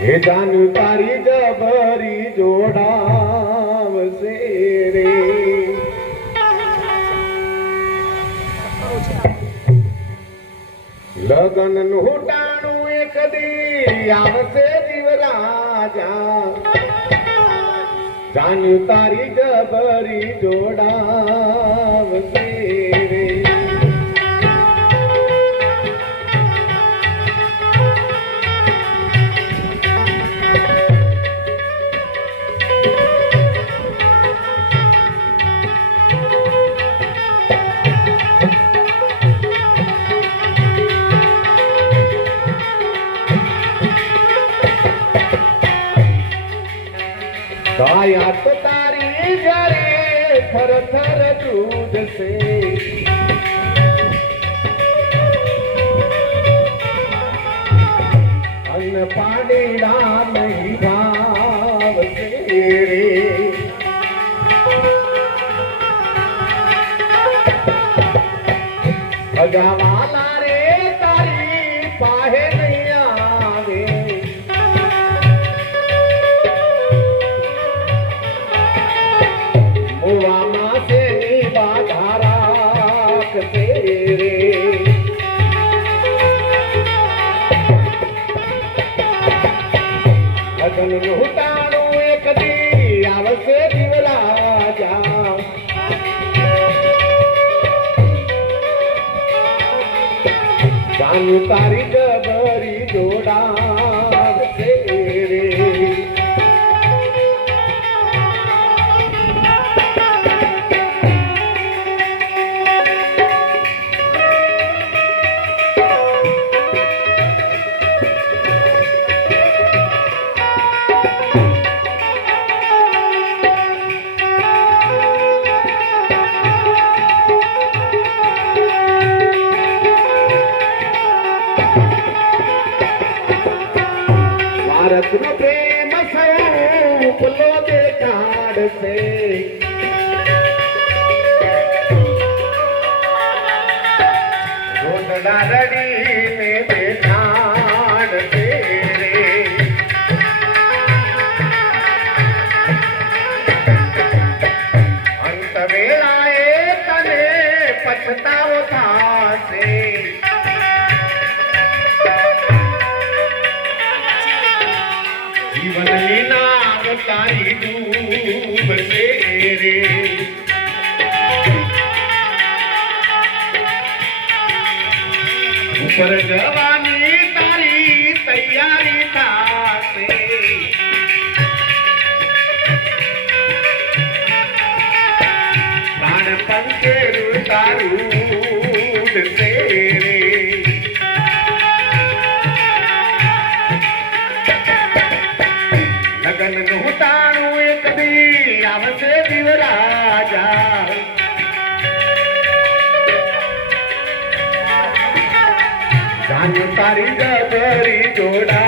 હે જાનુ તારી જબરી જોડાવશે રે. લગનનું ટાણું એક દી આવશે જીવરાજા. જાન તારી જબરી જોડાવશે ગાયા તો તારી જરે થર થર દૂધ અન્ન પાડીડા નહીં ભાવશે રે. અજાવાલા જાનુ તારી ભારતનો પ્રેમ સૌ ઉપલો દેખાડશે રોદડા રડીને ಶರಗವಾ ડબરી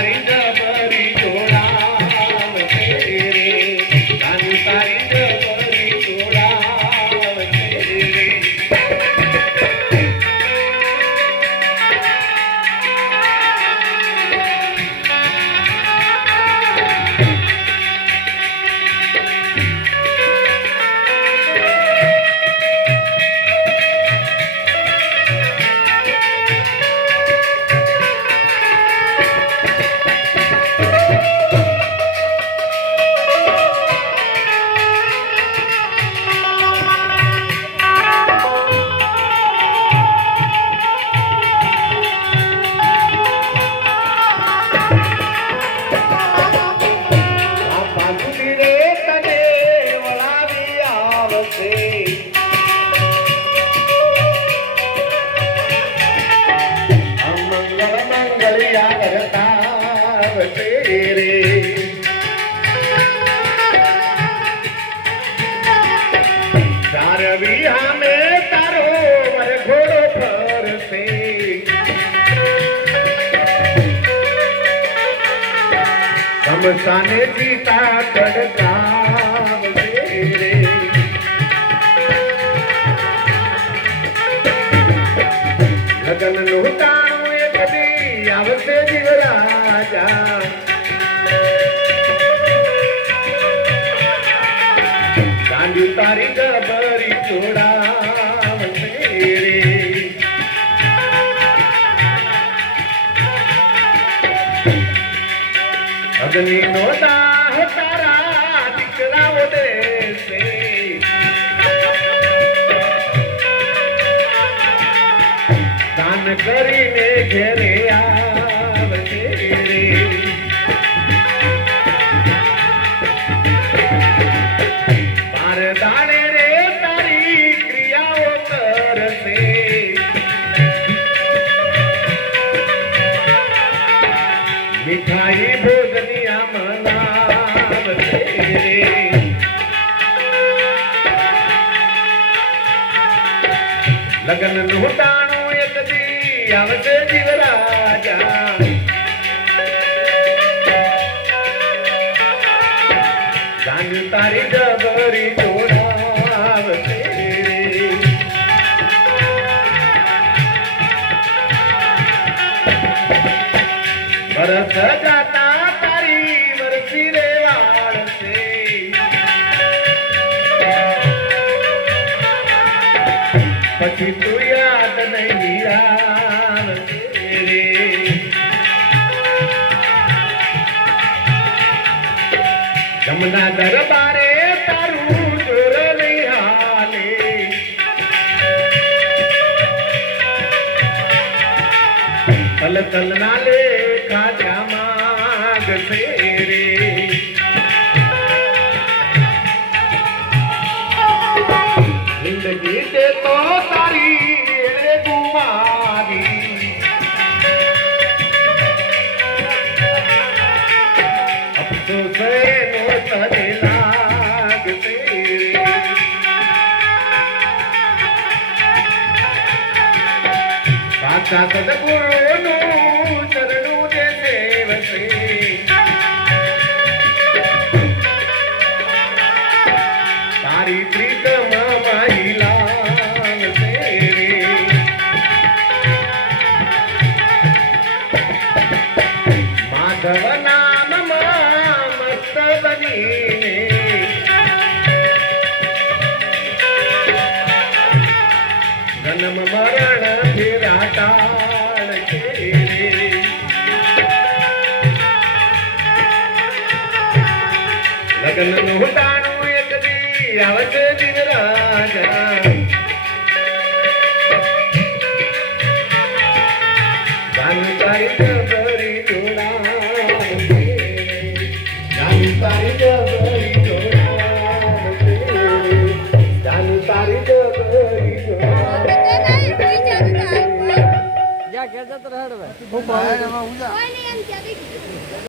Marinda. સમસાને જીતા કડકાવશે રે લગનનું એ કદી આવશે જીવરાજા તારી ગબરી જોડાવશે અગ્નિ નો દાહ તારા દીકરાઓ દેશે. દાન કરીને ઘેરે આવશે રે. લગનનું ટાણું એક દી આવશે જીવરાજા. ગાન તારી ડબરી વરસ પછી તું યાદ નહીં આવશે રે જમના દરબારે તારું જોર નહીં હાલે. તલ તલ ના લે સદગુરુનું ચરણું જે સેવશે તારી પ્રીતમ માઈ લાગશે રે માધવ નામમાં મસ્ત મરણ ફેરા ટાળ છે રે લગ્નનું ટાણું એક દી આવશે જાનકારી જબરી જોડાવશે જ્યાં ઘેર